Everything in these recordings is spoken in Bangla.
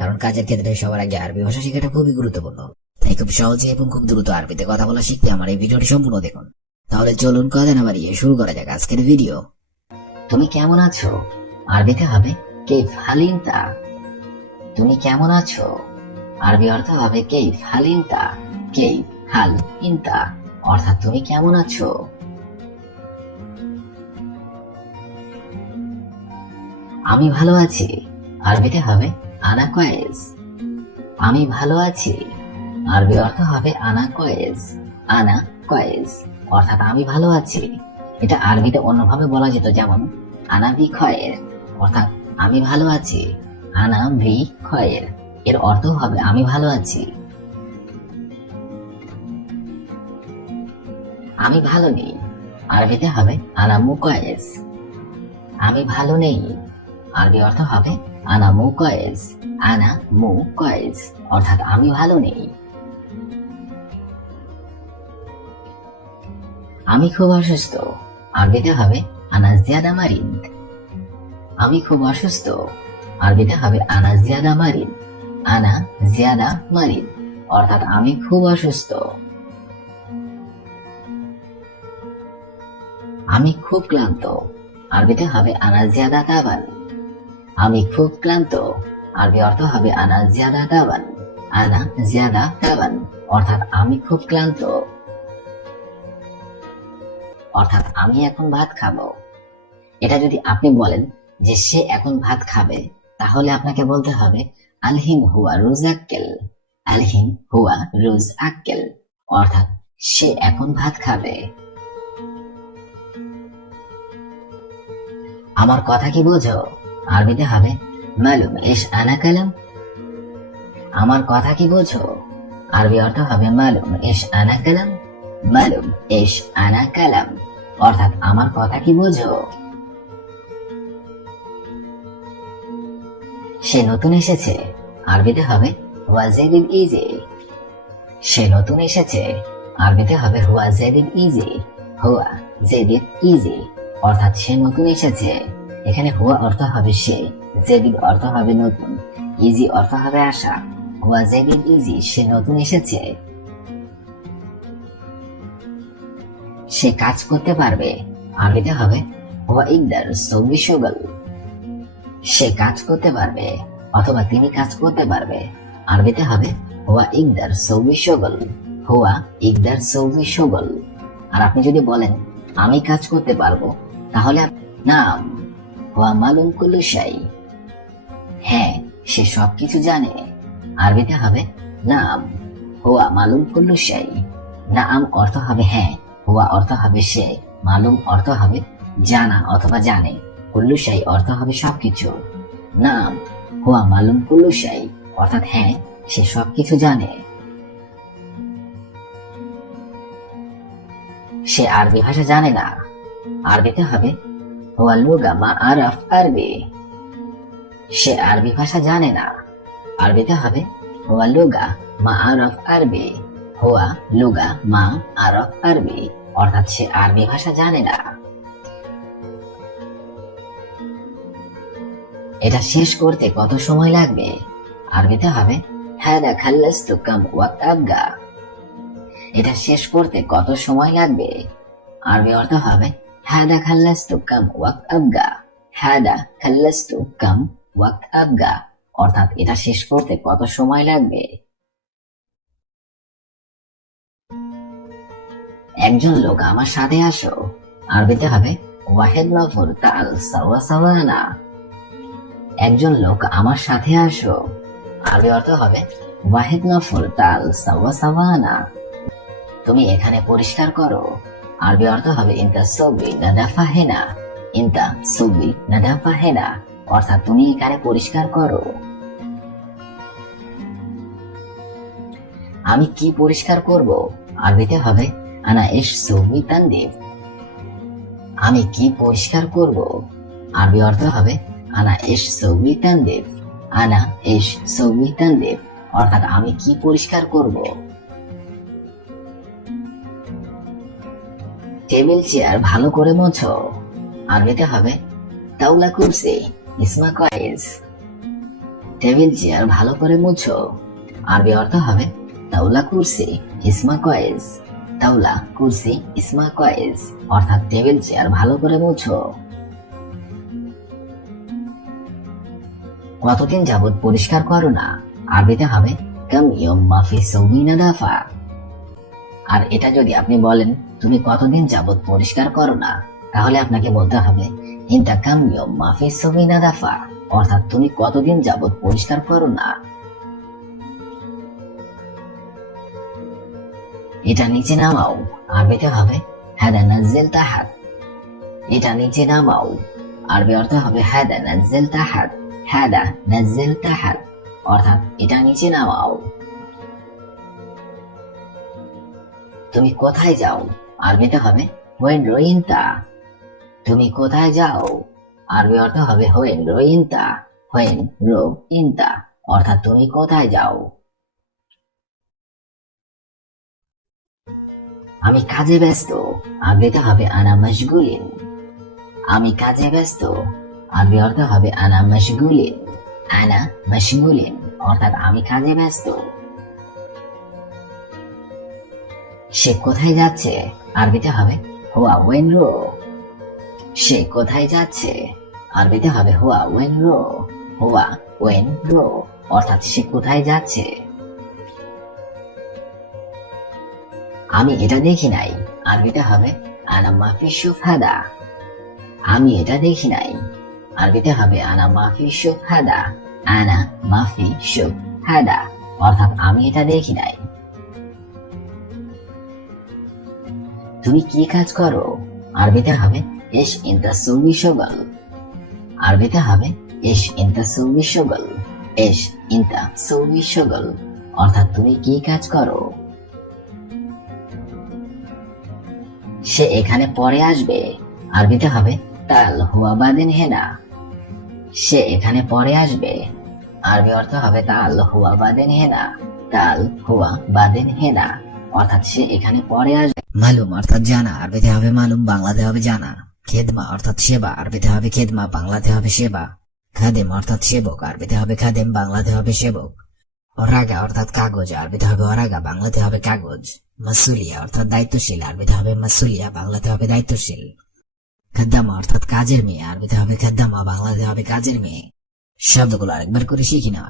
কারণ কাজের ক্ষেত্রে সবার আগে আরবি ভাষা শেখাটা খুবই গুরুত্বপূর্ণ। তাই খুব সহজে এবং খুব দ্রুত আরবিতে কথা বলা শিখতে আমার এই ভিডিওটি সম্পূর্ণ দেখুন। তাহলে চলুন কথা না বাড়িয়ে শুরু করা যাক আজকের ভিডিও। তুমি কেমন আছো আরবিতে হবে কেইফ হাল ইনতা। তুমি কেমন আছো আরবি অর্থ হবে কেইফ হাল ইনতা। কেইফ হাল ইনতা অর্থাৎ তুমি কেমন আছো। আমি ভালো আছি আরবিতে হবে আনা কয়েস। আমি ভালো আছি আরবি অর্থ হবে আনা কয়েস। আনা কয়েস অর্থাৎ আমি ভালো আছি। এটা আরবিতে অন্যভাবে বলা যেত, যেমন আনা বি খয়ের অর্থাৎ আমি ভালো আছি। আনা বি খয়ের এর অর্থ হবে আমি ভালো আছি। আমি ভালো নেই আরবিতে হবে আনা মু কয়েস। আমি ভালো নেই আরবি অর্থ হবে আনা মু কয়েস। আনা মু কয়েস অর্থাৎ আমি ভালো নেই। আমি খুব অসুস্থ আরবিতে হবে আনা জিয়াদা মারিদ। আমি খুব অসুস্থ আরবিতে হবে আনা জিয়াদা মারিদ। আনা জিয়াদা মারিদ অর্থাৎ আমি খুব অসুস্থ। আমি খুব ক্লান্ত আরবিতে হবে আনা জিয়াদা তাবান। আমি খুব ক্লান্ত আরবি অর্থ হবে আনা জিয়াদা তাবান। আনা জিয়াদা তাবান অর্থাৎ আমি খুব ক্লান্ত। অর্থাৎ আমি এখন ভাত খাবো। এটা যদি আপনি বলেন যে সে এখন ভাত খাবে, তাহলে আপনাকে বলতে হবে আলহিন হুয়া রুজ আক্কেল। আলহিন হুয়া রুজ আক্কেল অর্থাৎ সে এখন ভাত খাবে। আমার কথা কি বোঝো আরবিতে হবে মালুম এশ আনা কালাম। আমার কথা কি বোঝো আরবি অর্থ হবে মালুম এশ আনা কালাম। মালুম এশ আনা কালাম অর্থাৎ আমার কথা কি বোঝো। সে নতুন এসেছে আরবিতে হবে হুয়া জাদিদ ইজি। সে নতুন এসেছে আরবিতে হবে হুয়া জাদিদ ইজি। হুয়া জাদিদ ইজি অর্থাৎ সে নতুন এসেছে। এখানে হুয়া অর্থ হবে সে, জাদিদ অর্থ হবে নতুন, ইজি অর্থ হবে আসা। হুয়া জাদিদ ইজি সে নতুন এসেছে। সে কাজ করতে পারবে আরবিতে হবে হুয়া ইকদার সৌবি শুগল। সে কাজ করতে পারবে অথবা তিনি কাজ করতে পারবে আরবিতে হবে হুয়া ইকদার সৌবি শুগল। হুয়া ইকদার সৌবি শুগল। আর আপনি যদি বলেন আমি কাজ করতে পারবো, তাহলে নাম হুয়া মালুম কুল্লু শাই। হ্যাঁ সে সবকিছু জানে আরবিতে হবে নাম হুয়া মালুম কুল্লু শাই। নাম অর্থ হবে হ্যাঁ, হুয়া অর্থ হবে সে, মালুম অর্থ হবে জানা অথবা জানে, কুল্লু শাই অর্থ হবে সবকিছু। নাম হুয়া মালুম কুল্লু শাই অর্থাৎ হ্যাঁ সে সবকিছু জানে। সে আরবি ভাষা জানে না আরবিতে হবে হুয়া লুগা মা আরাফ আরবি। সে আরবি ভাষা জানে না আরবিতে হবে হুয়া লুগা মা আরাফ আরবি। হুয়া লুগা মা আরাফ আরবি অর্থাৎ সে আরবি ভাষা জানে না। এটা শেষ করতে কত সময় লাগবে আরবিতে হবে হাদা খাল্লাস্তু কাম ওয়াক্ত আবগা। এটা শেষ করতে কত সময় লাগবে আরবি অর্থ হবে হাদা খাল্লাস্তু কাম ওয়াক্ত আবগা। হাদা খাল্লাস্তু কাম ওয়াক্ত আবগা অর্থাৎ এটা শেষ করতে কত সময় লাগবে। একজন লোক আমার সাথে আসো আরবিতে হবে ওয়াহিদ নফর তাল সাওয়া সাওয়ানা। একজন লোক আমার সাথে আসো আরবি অর্থ হবে ওয়াহিদ নফর তাল সাওয়া সাওয়ানা। তুমি এখানে পরিষ্কার করো আরবি অর্থ হবে ইনতা সুবি নাদাফা হেনা। ইনতা সুবি নাদাফা হেনা অর্থাৎ তুমি এখানে পরিষ্কার করো। আমি কি পরিষ্কার করব আরবিতে হবে আনা ইশ সুবি তানদিফ। আমি কি পরিষ্কার করব আরবি অর্থ হবে আনা ইশ সুবি তানদিফ। আনা ইশ সুবি তানদিফ অর্থাৎ আমি কি পরিষ্কার করব। টেবিল চেয়ার ভালো করে মোছো আরবিতে হবে তাওলা কুরসি ইসমা কয়েস। টেবিল চেয়ার ভালো করে মুছো। আরবি অর্থ হবে তাওলা কুরসি ইসমা কয়েস। তাওলা কুরসি ইসমা কয়েস অর্থাৎ টেবিল চেয়ার ভালো করে মুছো। কতদিন যাবত পরিষ্কার করো না? আরবিতে হবে কাম ইয়ম মাফি সৌমিনা দাফা। আর এটা যদি আপনি বলেন তুমি কতদিন যাবত পরিষ্কার করো না, তাহলে আপনাকে বলতে হবে ইনতা কাম ইয়ম মাফি সৌমিনা দাফা অর্থাৎ তুমি কতদিন যাবত পরিষ্কার করো না। এটা নিচে নামাও। আরবিতে হবে হাদা নাজ্জিল তাহাত। এটা নিচে নামাও। আরবি অর্থ হবে হাদা নাজ্জিল তাহাত। হাদা নাজ্জিল তাহাত অর্থাৎ এটা নিচে নামাও। তুমি কোথায় যাও? আরবিতে হবে ওয়েন রোইনতা। তুমি কোথায় যাও? আরবি অর্থ হবে হোয়েন রোইনতা। হোয়েন রো ইনতা অর্থাৎ তুমি কোথায় যাও। আমি কাজে ব্যস্ত। আরবিতে হবে আনা মাশগুলিন। আমি কাজে ব্যস্ত। আরবি অর্থ হবে আনা মাশগুলিন। আনা মাশগুলিন অর্থাৎ আমি কাজে ব্যস্ত। সে কোথায় যাচ্ছে? আরবিতে হবে হুয়া ওয়েন রো। সে কোথায় যাচ্ছে? আরবিতে হবে হুয়া ওয়েন রো। হুয়া ওয়েন রো অর্থাৎ সে কোথায় যাচ্ছে। আমি এটা দেখি নাই। আরবিতে হবে আনা মাফি শুফহাদা। আমি এটা দেখি নাই। আরবিতে হবে আনা মাফি শুফহাদা। আনা মাফি শুফহাদা অর্থাৎ আমি এটা দেখি নাই। তুমি কি কাজ করো? আরবিতে হবে ইশ ইনতা সুবি শুগল। আরবিতে হবে ইশ ইনতা সুবি শুগল। ইশ ইনতা সুবি শুগল অর্থাৎ তুমি কি কাজ করো। সে এখানে পরে আসবে। আরবিতে হবে তাল হুয়া বাদিন হেনা। সে এখানে পরে আসবে। আরবি অর্থ হবে তাল হুয়া বাদিন হেনা। তাল হুয়া বাদিন হেনা অর্থাৎ সে এখানে পরে আসবে। মালুম অর্থাৎ জানা, আরবিতে হবে মালুম, বাংলাতে হবে জানা। খেদমা অর্থাৎ সেবা, আরবিতে হবে খেদমা, বাংলাতে হবে সেবা। খাদেম অর্থাৎ সেবক, আরবিতে হবে খাদেম, বাংলাতে হবে সেবক। অরাগা অর্থাৎ কাগজ, আরবিতে হবে অরাগা, বাংলাতে হবে কাগজ। মাসুলিয়া অর্থাৎ দায়িত্বশীল, আরবিতে হবে মাসুলিয়া, বাংলাতে হবে দায়িত্বশীল। খাদ্দামা অর্থাৎ কাজের মেয়ে, আরবিতে হবে খাদ্দামা, বাংলাতে হবে কাজের মেয়ে। শব্দগুলো আরেকবার করে শিখি না।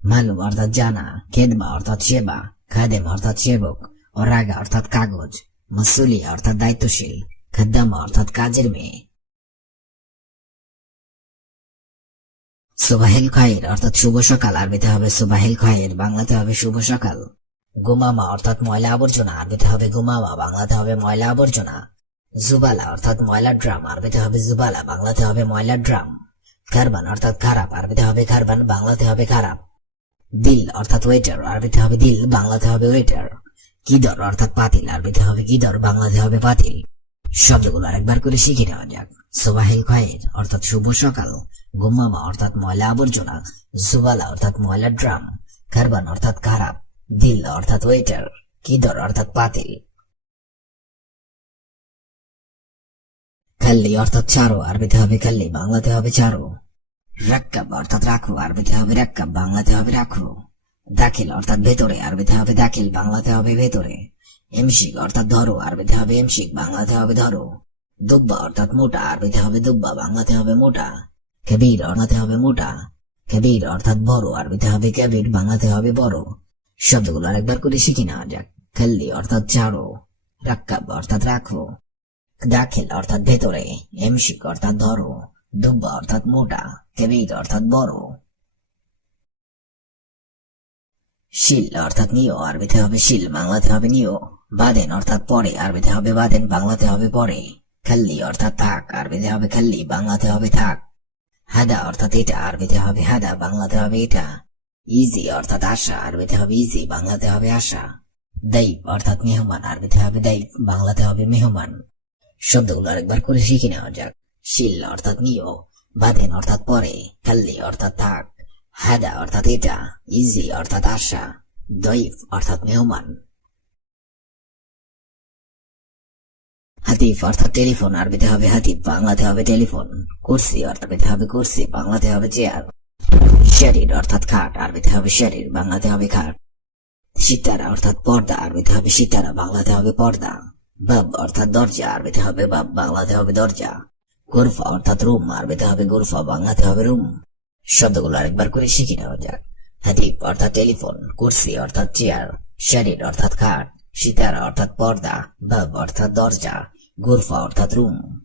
মালুম অর্থাৎ জানা, খেদমা অর্থাৎ সেবা, খাদেম অর্থাৎ সেবক, অরাগা অর্থাৎ কাগজ, মাসুলিয়া অর্থাৎ দায়িত্বশীল, খাদ্দামা অর্থাৎ কাজের মেয়ে। সুবাহিল খায়ের অর্থাৎ শুভ সকাল, আরবিতে হবে সুবাহিল খায়ের, বাংলাতে হবে শুভ সকাল। গুমামা অর্থাৎ ময়লা আবর্জনা, আরবিতে হবে গুমামা, বাংলাতে হবে ময়লা আবর্জনা। জুবালা অর্থাৎ ময়লা ড্রাম, আরবিতে হবে জুবালা, বাংলাতে হবে ময়লা ড্রাম। কারবান অর্থাৎ খারাপ, আরবিতে হবে কারবান, বাংলাতে হবে খারাপ। দিল অর্থাৎ ওয়েটার, আরবিতে হবে দিল, বাংলাতে হবে ওয়েটার। কিদর অর্থাৎ পাতিল, আরবিতে হবে কিদর, বাংলাতে হবে পাতিল। শব্দগুলো আরেকবার করে শিখে নেওয়া যাক। সুবাহিল খায়ের অর্থাৎ শুভ সকাল, গুমামা অর্থাৎ ময়লা আবর্জনা, জুবালা অর্থাৎ ময়লা ড্রাম, কারবান অর্থাৎ খারাপ, দিল অর্থাৎ ওয়েটার, কিদর অর্থাৎ পাতিল। খাল্লি অর্থাৎ চারো, আরবিতে হবে খাল্লি, বাংলাতে হবে চারো। রাক্কাব অর্থাৎ রাখো, আরবিতে হবে রাক্কাব, বাংলাতে হবে রাখো। দাখিল অর্থাৎ ভেতরে, আরবিতে হবে দাখিল, বাংলাতে হবে ভেতরে। এমশিক অর্থাৎ ধরো, আরবিতে হবে এমশিক, বাংলাতে হবে ধরো। দুব্বা অর্থাৎ মোটা, আরবিতে হবে দুব্বা, বাংলাতে হবে মোটা। কবির অর্থাৎ হবে মোটা। কবির অর্থাৎ বড়, আরবিতে হবে কবির, বাংলাতে হবে বড়। শব্দগুলো আরেকবার করে শিখি নেওয়া যাক। খাল্লি অর্থাৎ চারো, রাক্কাব অর্থাৎ রাখো, দাখিল অর্থাৎ ভেতরে, এমশিক অর্থাৎ ধরো, দুব্বা অর্থাৎ মোটা, কবির অর্থাৎ বড়। শিল অর্থাৎ নিও, আরবিতে হবে শিল, বাংলাতে হবে নিও। বাদেন অর্থাৎ পরে, আরবিতে হবে বাদেন, বাংলাতে হবে পরে। খাল্লি অর্থাৎ থাক, আরবিতে হবে খাল্লি, বাংলাতে হবে থাক। হাদা অর্থাৎ এটা, আরবিতে হবে হাদা, বাংলাতে হবে এটা। ইজি অর্থাৎ আশা, আরবিতে হবে ইজি, বাংলাতে হবে আশা। দাইব অর্থাৎ মেহমান, আরবিতে হবে দাইব, বাংলাতে হবে মেহমান। শব্দগুলো আরেকবার করে শিখে নেওয়া যাক। শিল অর্থাৎ নিও, বাদেন অর্থাৎ পরে, খাল্লি অর্থাৎ থাক, হাদা অর্থাৎ এটা, ইজি অর্থাৎ আশা, দইফ অর্থাৎ মেহমান। হাতিফ অর্থাৎ টেলিফোন, আরবিতে হবে হাতিফ, বাংলাতে হবে টেলিফোন। কুরসি অর্থাৎ হবে কুরসি, বাংলাতে হবে চেয়ার। শরীর অর্থাৎ খাট, আরবিতে হবে শরীর, বাংলাতে হবে খাট। সিতারা অর্থাৎ পর্দা, আরবিতে হবে সিতারা, বাংলাতে হবে পর্দা। বাব অর্থাৎ দরজা, আরবিতে হবে বাব, বাংলাতে হবে দরজা। গুরফা অর্থাৎ রুম, আরবিতে হবে গুরফা, বাংলাতে হবে রুম। শব্দগুলো আরেকবার করে শিখে নেওয়া যাক। হাতিব অর্থাৎ টেলিফোন, কুরসি অর্থাৎ চেয়ার, শরীর অর্থাৎ খাট, সিতারা অর্থাৎ পর্দা, বাব অর্থাৎ দরজা, গুরফা অর্থাৎ রুম।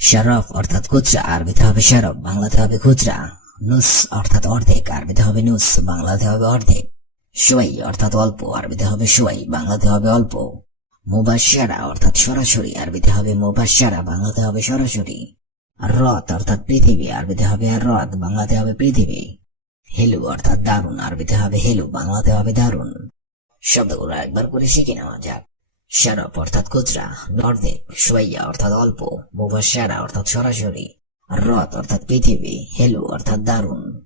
শরফ অর্থাৎ খুচরা, আরবিতে হবে শরফ, বাংলাতে হবে খুচরা। নুস অর্থাৎ অর্ধেক, আরবিতে হবে নুস, বাংলাতে হবে অর্ধেক। সোয়াই অর্থাৎ অল্প, আরবিতে হবে সোয়াই, বাংলাতে হবে অল্প। মুবাশশারা অর্থাৎ সরাসরি, আরবিতে হবে মুবাশশারা, বাংলাতে হবে সরাসরি। রথ অর্থাৎ পৃথিবী, আরবিতে হবে রথ, বাংলাতে হবে পৃথিবী। হেলু অর্থাৎ দারুন, আরবিতে হবে হেলু, বাংলাতে হবে দারুন। শব্দগুলো একবার করে শিখে নেওয়া যাক। শরফ অর্থাৎ খুচরা, অর্ধেক, সোয়াইয়া অর্থাৎ অল্প, মুবাশশারা অর্থাৎ সরাসরি, রথ অর্থাৎ পৃথিবী, হেলু অর্থাৎ দারুন।